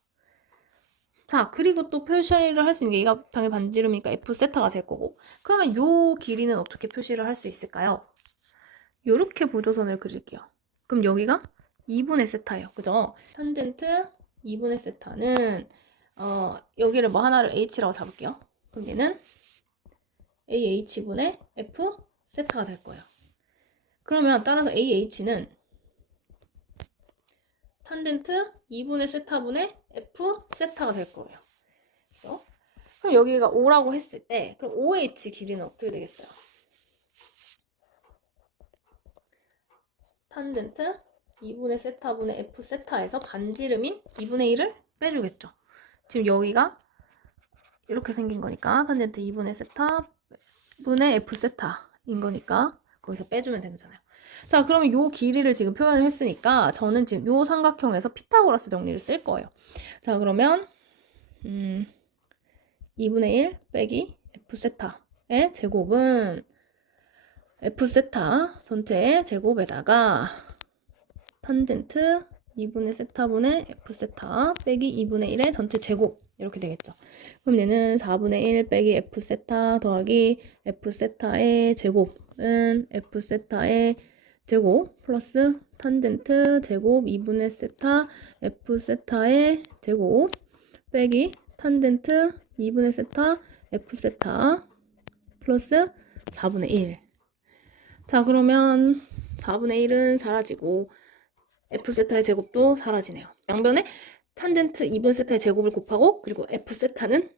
자, 그리고 또 표시를 할 수 있는 게 얘가 당연히 반지름이니까 F세타가 될 거고 그러면 요 길이는 어떻게 표시를 할 수 있을까요? 요렇게 보조선을 그릴게요. 그럼 여기가 2분의 세타예요. 그죠? 탄젠트 2분의 세타는 여기를 뭐 하나를 h라고 잡을게요. 그럼 얘는 ah분의 f 세타가 될 거예요. 그러면 따라서 ah는 탄젠트 2분의 세타분의 f 세타가 될 거예요. 그죠? 그럼 여기가 5라고 했을 때 그럼 OH 길이는 어떻게 되겠어요? 탄젠트 2분의 세타분의 f 세타에서 반지름인 2분의 1을 빼주겠죠. 지금 여기가 이렇게 생긴 거니까 탄젠트 2분의 세타 분의 f 세타인 거니까 거기서 빼주면 되잖아요. 자, 그러면 요 길이를 지금 표현을 했으니까 저는 지금 요 삼각형에서 피타고라스 정리를 쓸 거예요. 자, 그러면 2분의 1 빼기 f 세타의 제곱은 f 세타 전체의 제곱에다가 탄젠트 2분의 세타분의 f 세타 빼기 2분의 1의 전체 제곱 이렇게 되겠죠. 그럼 얘는 4분의 1 빼기 f 세타 더하기 f 세타의 제곱은 f 세타의 제곱 플러스 탄젠트 제곱 2분의 세타 f 세타의 제곱 빼기 탄젠트 2분의 세타 f 세타 플러스 4분의 1. 자, 그러면 4분의 1은 사라지고 F세타의 제곱도 사라지네요. 양변에 탄젠트 2분 세타의 제곱을 곱하고 그리고 F세타는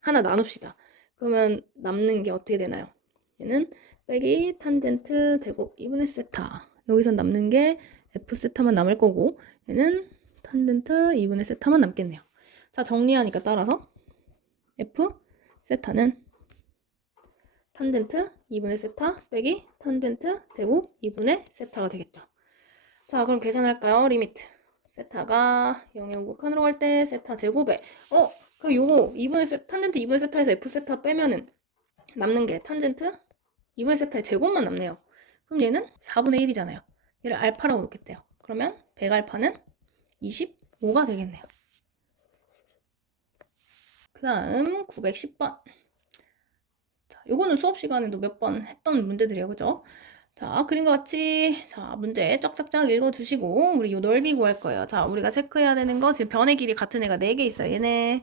하나 나눕시다. 그러면 남는 게 어떻게 되나요? 얘는 빼기 탄젠트 제곱 2분의 세타. 여기서 남는 게 F세타만 남을 거고 얘는 탄젠트 2분의 세타만 남겠네요. 자, 정리하니까 따라서 F세타는 탄젠트 2분의 세타 빼기 탄젠트 제곱 2분의 세타가 되겠죠. 자, 그럼 계산할까요? 리미트. 세타가 0의 극한으로 갈 때 세타 제곱에 그럼 요거 탄젠트 2분의 세타에서 f 세타 빼면은 남는 게 탄젠트 2분의 세타의 제곱만 남네요. 그럼 얘는 4분의 1이잖아요. 얘를 알파라고 놓겠대요. 그러면 100알파는 25가 되겠네요. 그 다음 910번. 자, 요거는 수업 시간에도 몇 번 했던 문제들이에요. 그죠? 자, 그림과 같이 자 문제 쫙쫙쫙 읽어두시고 우리 요 넓이 구할 거예요. 자, 우리가 체크해야 되는 거 지금 변의 길이 같은 애가 4개 있어요. 얘네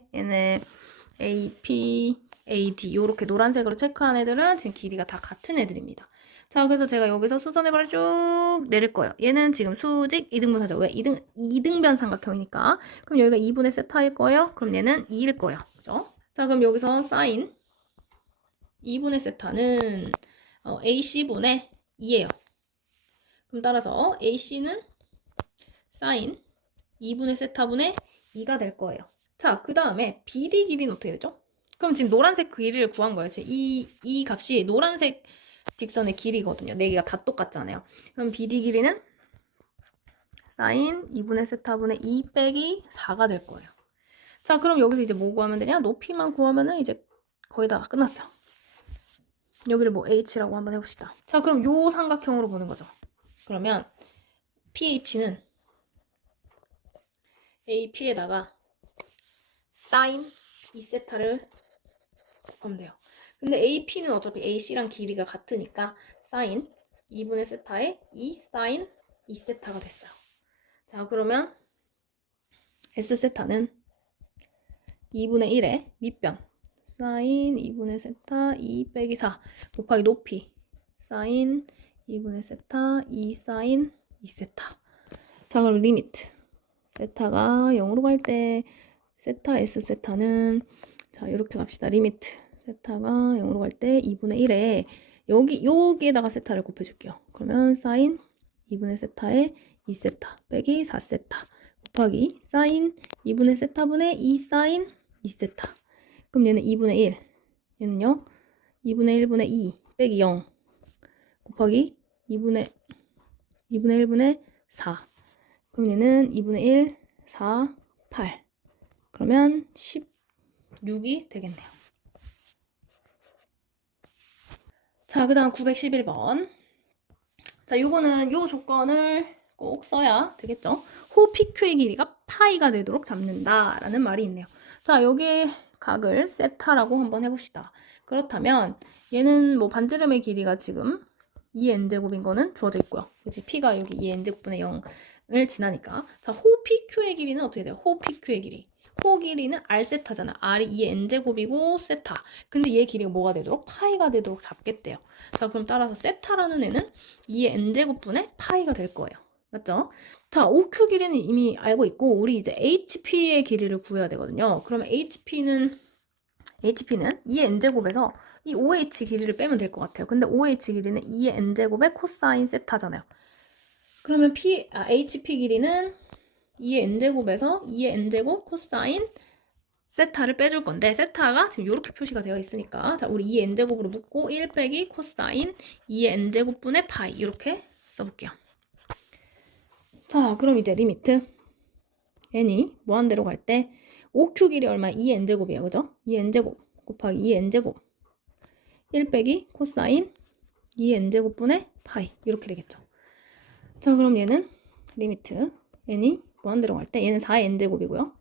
AP, AD 요렇게 노란색으로 체크한 애들은 지금 길이가 다 같은 애들입니다. 자, 그래서 제가 여기서 수선해발을 쭉 내릴 거예요. 얘는 지금 수직 이등분사죠. 왜? 이등변 삼각형이니까. 그럼 여기가 2분의 세타일 거예요. 그럼 얘는 2일 거예요. 그죠? 자, 그럼 여기서 사인 2분의 세타는 AC분의 2예요. 그럼 따라서 AC는 사인 2분의 세타분의 2가 될 거예요. 자, 그 다음에 BD 길이는 어떻게 되죠? 그럼 지금 노란색 길이를 구한 거예요. 지금 이 값이 노란색 직선의 길이거든요. 4개가 다 똑같잖아요. 그럼 BD 길이는 사인 2분의 세타분의 2 빼기 4가 될 거예요. 자, 그럼 여기서 이제 뭐 구하면 되냐? 높이만 구하면은 이제 거의 다 끝났어요. 여기를 뭐 h라고 한번 해봅시다. 자, 그럼 요 삼각형으로 보는 거죠. 그러면 ph는 ap에다가 sin 2세타를 곱하면 돼요. 근데 ap는 어차피 ac랑 길이가 같으니까 sin 2분의 세타에 2 sin 2세타가 됐어요. 자, 그러면 s세타는 2분의 1의 밑변 sin 2분의 세타 2 빼기 4 곱하기 높이 sin 2분의 세타 2 sin 2세타. 자, 그럼 리미트 세타가 0으로 갈 때 세타 s세타는 자, 이렇게 갑시다. 리미트 세타가 0으로 갈 때 2분의 1에 여기에다가 세타를 곱해줄게요. 그러면 sin 2분의 세타에 2세타 빼기 4세타 곱하기 sin 2분의 세타분의 2 sin 2세타. 그럼 얘는 2분의 1. 얘는요. 2분의 1분의 2 빼기 0 곱하기 2분의 1분의 4. 그럼 얘는 2분의 1, 4, 8. 그러면 16이 되겠네요. 자, 그 다음 911번. 자, 요거는 요 조건을 꼭 써야 되겠죠. 호 PQ의 길이가 파이가 되도록 잡는다라는 말이 있네요. 자, 여기 각을 세타라고 한번 해봅시다. 그렇다면 얘는 뭐 반지름의 길이가 지금 2n제곱인 거는 주어져 있고요. 그치? P가 여기 2n제곱분의 0을 지나니까. 자, 호 PQ의 길이는 어떻게 돼요? 호 PQ의 길이. 호 길이는 R세타잖아. R이 2n제곱이고 세타. 근데 얘 길이가 뭐가 되도록? 파이가 되도록 잡겠대요. 자, 그럼 따라서 세타라는 애는 2n제곱분의 파이가 될 거예요. 맞죠? 자, OQ 길이는 이미 알고 있고 우리 이제 HP의 길이를 구해야 되거든요. 그러면 HP는 2n제곱에서 이 OH 길이를 빼면 될 것 같아요. 근데 OH 길이는 2n제곱의 코사인 세타잖아요. 그러면 HP 길이는 2n제곱에서 2n제곱 코사인 세타를 빼줄 건데 세타가 지금 이렇게 표시가 되어 있으니까 자, 우리 2n제곱으로 묶고 1 빼기 코사인 2n제곱분의 파이 이렇게 써볼게요. 자, 그럼 이제 리미트 n이 무한대로 갈 때 OQ 길이 얼마? 2n제곱이에요. 그죠? 2n제곱 곱하기 2n제곱 1 빼기 코사인 2n제곱분의 파이 이렇게 되겠죠. 자, 그럼 얘는 리미트 n이 무한대로 갈 때 얘는 4n제곱이고요.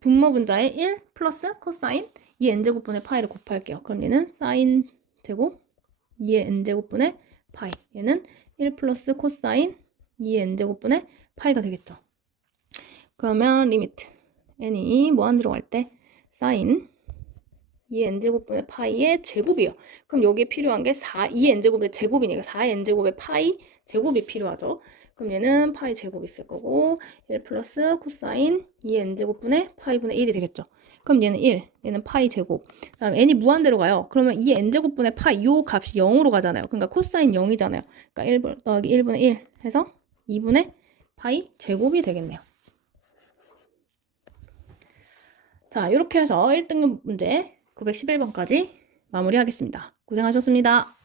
분모분자에 1 플러스 코사인 2n제곱분의 파이를 곱할게요. 그럼 얘는 사인 제곱 2n제곱분의 파이 얘는 1 플러스 코사인 2n제곱분의 파이가 되겠죠. 그러면 리미트 n이 무한대로 갈 때 사인 2n제곱분의 파이의 제곱이에요. 그럼 여기에 필요한 게 2n제곱의 제곱이니까 4n제곱의 파이 제곱이 필요하죠. 그럼 얘는 파이 제곱 있을 거고 1 플러스 코사인 2n제곱분의 파이분의 1이 되겠죠. 그럼 얘는 1, 얘는 파이 제곱. 다음 n이 무한대로 가요. 그러면 2n제곱분의 파이 요 값이 0으로 가잖아요. 그러니까 코사인 0이잖아요. 그러니까 1 더하기 1분의 1 해서 2분의 파이 제곱이 되겠네요. 자, 이렇게 해서 1등급 문제 911번까지 마무리하겠습니다. 고생하셨습니다.